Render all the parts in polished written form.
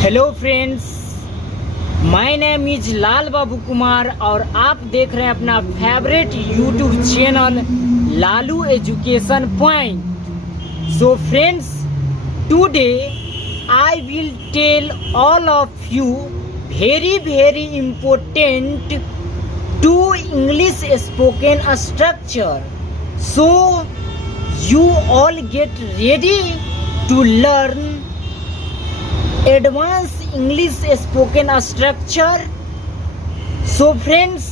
Hello friends, my name is Lal Babu Kumar और आप देख रहे हैं अपना favourite YouTube channel Lalu education point. So friends, today I will tell all of you very important to English spoken structure. So you all get ready to learn advanced English spoken structure. So friends,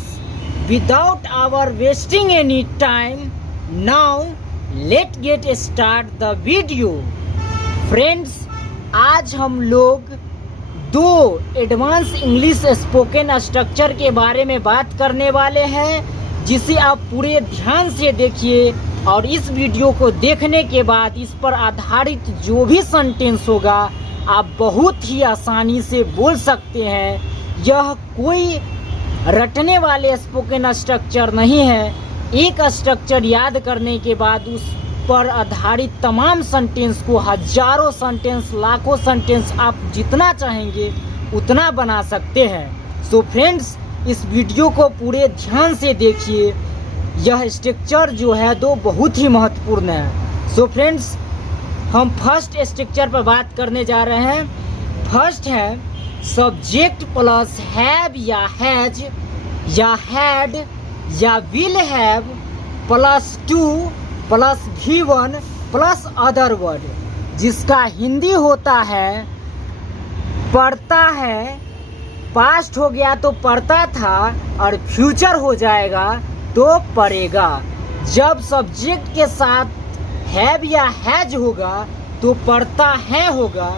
without our wasting any time, now let's get start the video. Friends, आज हम लोग दो advance English spoken structure के बारे में बात करने वाले हैं, जिसे आप पूरे ध्यान से देखिए और इस वीडियो को देखने के बाद इस पर आधारित जो भी सेंटेंस होगा आप बहुत ही आसानी से बोल सकते हैं। यह कोई रटने वाले स्पोकन स्ट्रक्चर नहीं है। एक स्ट्रक्चर याद करने के बाद उस पर आधारित तमाम सेंटेंस को हजारों सेंटेंस, लाखों सेंटेंस आप जितना चाहेंगे उतना बना सकते हैं। सो फ्रेंड्स, इस वीडियो को पूरे ध्यान से देखिए। यह स्ट्रक्चर जो है दो बहुत ही महत्वपूर्ण है। सो फ्रेंड्स, हम फर्स्ट स्ट्रक्चर पर बात करने जा रहे हैं। फर्स्ट है सब्जेक्ट प्लस हैव या हैज या हैड या will have plus two plus V1 plus other word, जिसका हिंदी होता है पढ़ता है, पास्ट हो गया तो पढ़ता था और फ्यूचर हो जाएगा तो पढ़ेगा। जब सब्जेक्ट के साथ हैव या हैज होगा तो पढ़ता है होगा।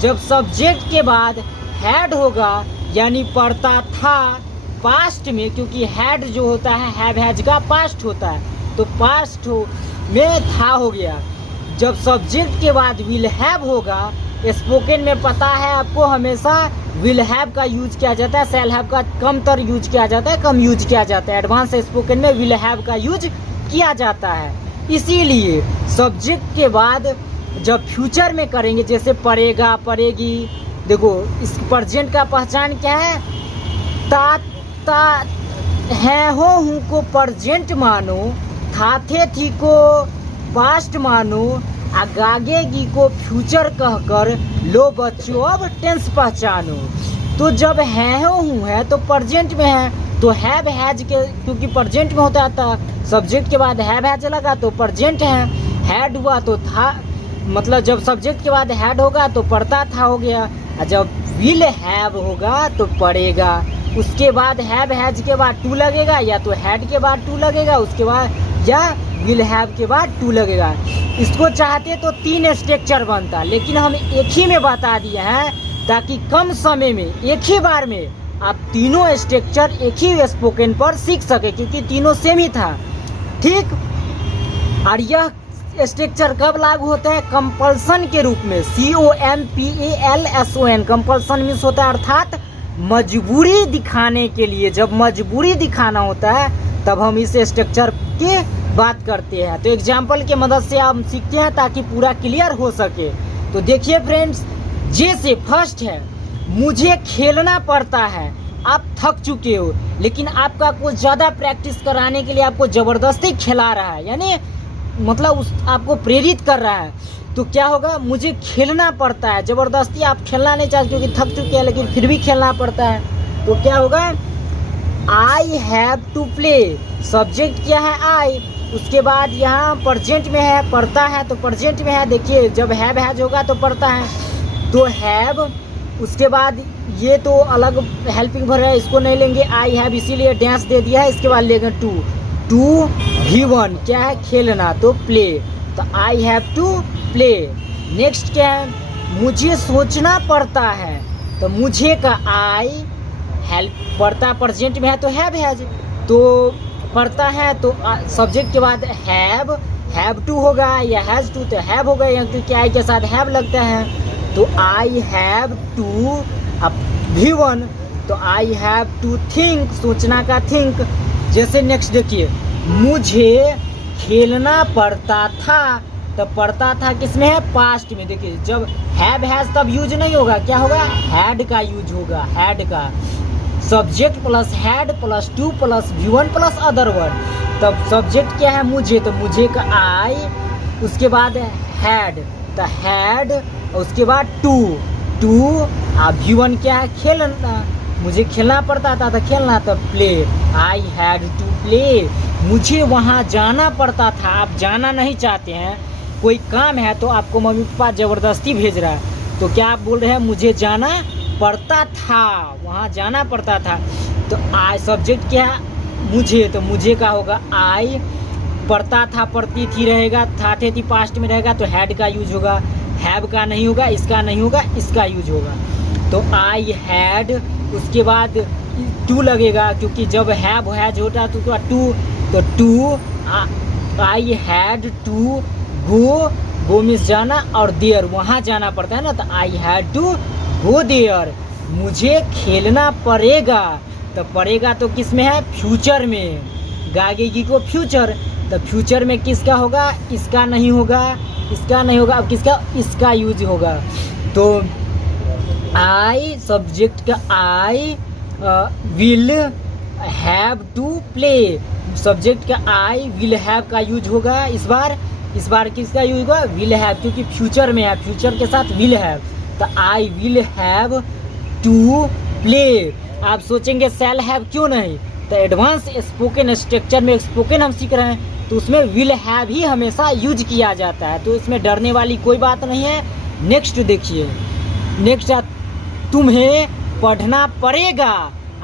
जब सब्जेक्ट के बाद हैड होगा यानी पढ़ता था पास्ट में, क्योंकि हैड जो होता है हैव हैज का पास्ट होता है, तो पास्ट में था हो गया। जब सब्जेक्ट के बाद विल हैव होगा, स्पोकन में पता है आपको हमेशा विल हैव का यूज किया जाता है, शैल हैव का कमतर यूज किया जाता है, कम यूज किया जाता है। एडवांस स्पोकन में विल हैव का यूज किया जाता है। इसीलिए सब्जेक्ट के बाद जब फ्यूचर में करेंगे, जैसे पढ़ेगा, पढ़ेगी, देखो इस प्रेजेंट का पहचान क्या है? ता ता है हो हूँ को प्रेजेंट मानो, था थे थी को पास्ट मानो, आगेगी को फ्यूचर कहकर लो बच्चों अब टेंस पहचानो। तो जब है हो हूँ है तो प्रेजेंट में है, तो हैव हैज के क्योंकि प्रेजेंट में होता था, सब्जेक्ट के बाद हैव हैज लगा तो प्रेजेंट है। हैड हुआ तो था, मतलब जब सब्जेक्ट के बाद हैड होगा तो पढ़ता था हो गया, और जब विल हैव होगा तो पढ़ेगा। उसके बाद हैव हैज के बाद टू लगेगा, या तो हैड के बाद टू लगेगा उसके बाद, या विल हैव के बाद टू लगेगा। इसको चाहते तो तीन स्ट्रक्चर बनता, लेकिन हम एक ही में बता दिए हैं ताकि कम समय में एक ही बार में आप तीनों स्ट्रक्चर एक ही स्पोकन पर सीख सके, क्योंकि तीनों सेम ही था, ठीक। और यह स्ट्रक्चर कब लागू होता है? कंपल्सन के रूप में, COMPALSON। कंपल्सन मीन्स होता है अर्थात मजबूरी दिखाने के लिए। जब मजबूरी दिखाना होता है तब हम इस स्ट्रक्चर की बात करते हैं। तो एग्जाम्पल के मदद से आप सीखते हैं ताकि पूरा क्लियर हो सके। तो देखिए फ्रेंड्स, जैसे फर्स्ट है मुझे खेलना पड़ता है। आप थक चुके हो, लेकिन आपका कुछ ज़्यादा प्रैक्टिस कराने के लिए आपको ज़बरदस्ती खिला रहा है, यानी मतलब आपको प्रेरित कर रहा है। तो क्या होगा? मुझे खेलना पड़ता है। ज़बरदस्ती आप खेलना नहीं चाहते क्योंकि थक चुके हैं, लेकिन फिर भी खेलना पड़ता है। तो क्या होगा? I have to play. Subject क्या है? आई। उसके बाद यहाँ प्रेजेंट में है, पढ़ता है तो प्रेजेंट में है। देखिए जब हैव हैज होगा तो पढ़ता है, तो हैव। उसके बाद ये तो अलग हेल्पिंग वर्ब है, इसको नहीं लेंगे। आई हैव इसीलिए डैश दे दिया है। इसके बाद लेंगे टू। टू V1 क्या है? खेलना, तो प्ले। तो I have to play. Next क्या है? मुझे सोचना पड़ता है, तो मुझे का आई। हेल्प पढ़ता प्रेजेंट में है तो हैव हैज, तो पढ़ता है तो सब्जेक्ट के बाद हैव टू होगा या हैज टू, तो हैव होगा क्योंकि आई के साथ हैव लगता है। तो आई हैव टू अब V1, तो आई हैव टू थिंक, सोचना का थिंक। जैसे नेक्स्ट देखिए, मुझे खेलना पड़ता था, तो पढ़ता था किसमें है, पास्ट में। देखिए जब हैव हैज तब यूज नहीं होगा, क्या होगा, हैड का यूज होगा, हैड का। Subject plus had plus two plus V1 plus other word. तब सब्जेक्ट क्या है, मुझे, तो मुझे का आई, उसके बाद हैड, तो हैड, उसके बाद टू V1 क्या है, खेलना, मुझे खेलना पड़ता था, तो खेलना, तो play, I had to play, मुझे वहाँ जाना पड़ता था। आप जाना नहीं चाहते हैं, कोई काम है तो आपको मम्मी पापा ज़बरदस्ती भेज रहा है, तो क्या आप बोल रहे हैं, मुझे जाना पड़ता था, वहाँ जाना पड़ता था। तो आई सब्जेक्ट क्या है, मुझे, तो मुझे का होगा आई, पढ़ता था पढ़ती थी रहेगा, था थे थी पास्ट में रहेगा, तो हैड का यूज होगा, हैव का नहीं होगा, इसका नहीं होगा, इसका यूज होगा। तो आई हैड, उसके बाद टू लगेगा, क्योंकि जब हैव हैज होता है तो टू, तो to, I had to go means जाना, और देयर वहाँ जाना पड़ता है ना, तो I had to go there, मुझे खेलना पड़ेगा। तो पड़ेगा तो किस में है, फ्यूचर में, गागेगी को फ्यूचर, तो फ्यूचर में किसका होगा, इसका नहीं होगा, इसका नहीं होगा, अब किसका, इसका यूज होगा। तो आई सब्जेक्ट का I will have to play, subject का आई विल हैव का यूज होगा, इस बार किसका यूज होगा, विल हैव, क्योंकि फ्यूचर में है, फ्यूचर के साथ विल हैव, तो I will have to play. आप सोचेंगे सेल हैव क्यों नहीं, तो एडवांस स्पोकन स्ट्रक्चर में स्पोकन हम सीख रहे हैं, तो उसमें विल हैव ही हमेशा यूज किया जाता है, तो इसमें डरने वाली कोई बात नहीं है। नेक्स्ट देखिए, नेक्स्ट तुम्हें पढ़ना पड़ेगा,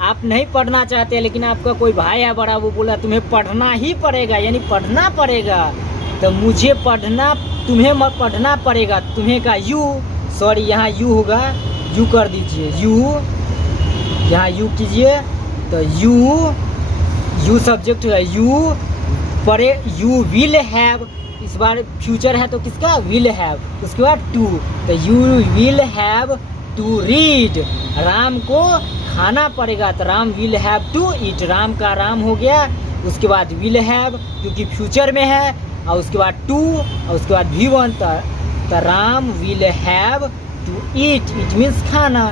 आप नहीं पढ़ना चाहते लेकिन आपका कोई भाई है बड़ा, वो बोला तुम्हें पढ़ना ही पड़ेगा, यानी पढ़ना पड़ेगा, तो मुझे पढ़ना, तुम्हें पढ़ना पड़ेगा, तुम्हें का यू, सॉरी यहाँ यू होगा, यू कर दीजिए, यू यहाँ यू कीजिए, तो यू सब्जेक्ट है, यू पढ़े, यू विल हैव, इस बार फ्यूचर है तो किसका, विल हैव, उसके बाद टू, तो you will have to read, Ram को खाना पड़ेगा, तो Ram will have to eat, Ram का राम हो गया, उसके बाद विल हैव क्योंकि फ्यूचर में है, और उसके बाद टू, और उसके बाद V1, तो Ram will have to eat, it means खाना,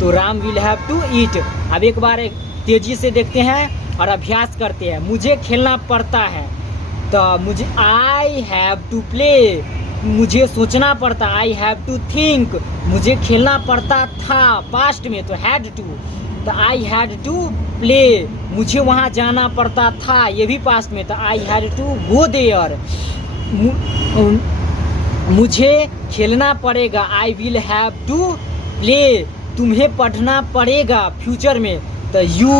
तो Ram will have to eat. अब एक बार तेजी से देखते हैं और अभ्यास करते हैं। मुझे खेलना पड़ता है, तो मुझे आई हैव टू प्ले, मुझे सोचना पड़ता, आई हैव टू थिंक, मुझे खेलना पड़ता था पास्ट में, तो हैड टू, तो आई हैड टू प्ले, मुझे वहाँ जाना पड़ता था, ये भी पास्ट में, तो I had to go there, मुझे खेलना पड़ेगा, I will have to play, तुम्हें पढ़ना पड़ेगा फ्यूचर में, तो यू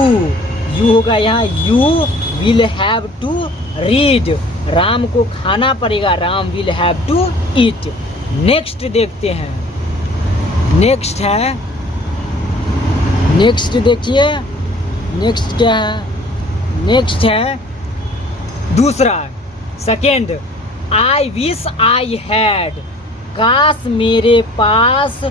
होगा यहाँ, you will have to read, Ram को खाना पड़ेगा, Ram will have to eat. Next देखते हैं, नेक्स्ट है, नेक्स्ट देखिए, नेक्स्ट क्या है, नेक्स्ट है दूसरा, second, I wish I had, काश मेरे पास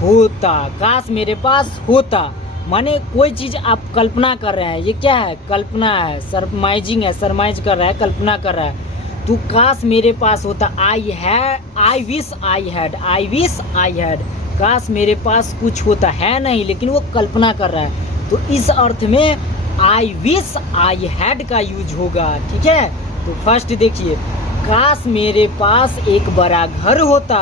होता, काश मेरे पास होता, माने कोई चीज़ आप कल्पना कर रहे हैं, ये क्या है, कल्पना है, सरमाइजिंग है, सरमाइज कर रहा है, कल्पना कर रहा है, तो काश मेरे पास होता, I wish I had, I wish I had, काश मेरे पास कुछ होता है नहीं, लेकिन वो कल्पना कर रहा है, तो इस अर्थ में आई विश आई हैड का यूज होगा, ठीक है। तो फर्स्ट देखिए, काश मेरे पास एक बड़ा घर होता,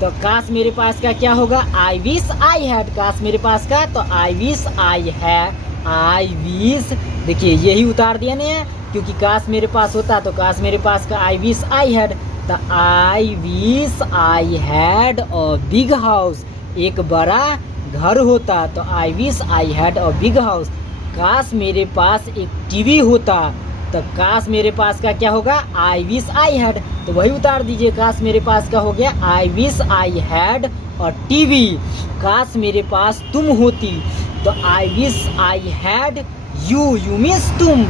तो काश मेरे पास का क्या होगा, आई विश आई हैड, काश मेरे पास का, तो आई विश आई है, आई विश, देखिए यही उतार दिया नहीं है, क्योंकि काश मेरे पास होता, तो काश मेरे पास का आई विश आई हैड, तो I wish I had a big house, एक बड़ा घर होता, तो I wish I had a big house, काश मेरे पास एक टीवी होता, तो काश मेरे पास का क्या होगा, आई विश आई हैड, तो वही उतार दीजिए, काश मेरे पास का हो गया आई विश आई हैड और टीवी, काश मेरे पास तुम होती, तो I wish I had you means तुम।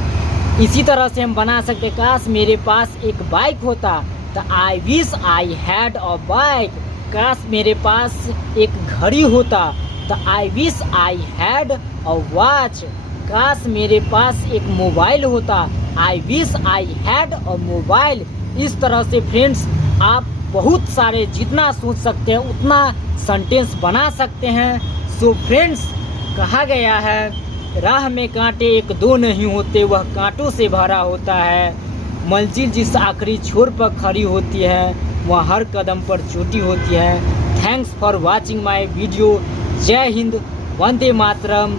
इसी तरह से हम बना सकते, काश मेरे पास एक बाइक होता, तो I wish I had a bike, काश मेरे पास एक घड़ी होता, तो I wish I had a watch, काश मेरे पास एक मोबाइल होता, I wish I had a mobile. इस तरह से फ्रेंड्स आप बहुत सारे जितना सोच सकते हैं उतना सेंटेंस बना सकते हैं। सो फ्रेंड्स, कहा गया है राह में कांटे एक दो नहीं होते, वह कांटों से भरा होता है। मंजिल जिस आखिरी छोर पर खड़ी होती है वह हर कदम पर चोटी होती है। Thanks for watching my video. जय हिंद, वंदे मातरम।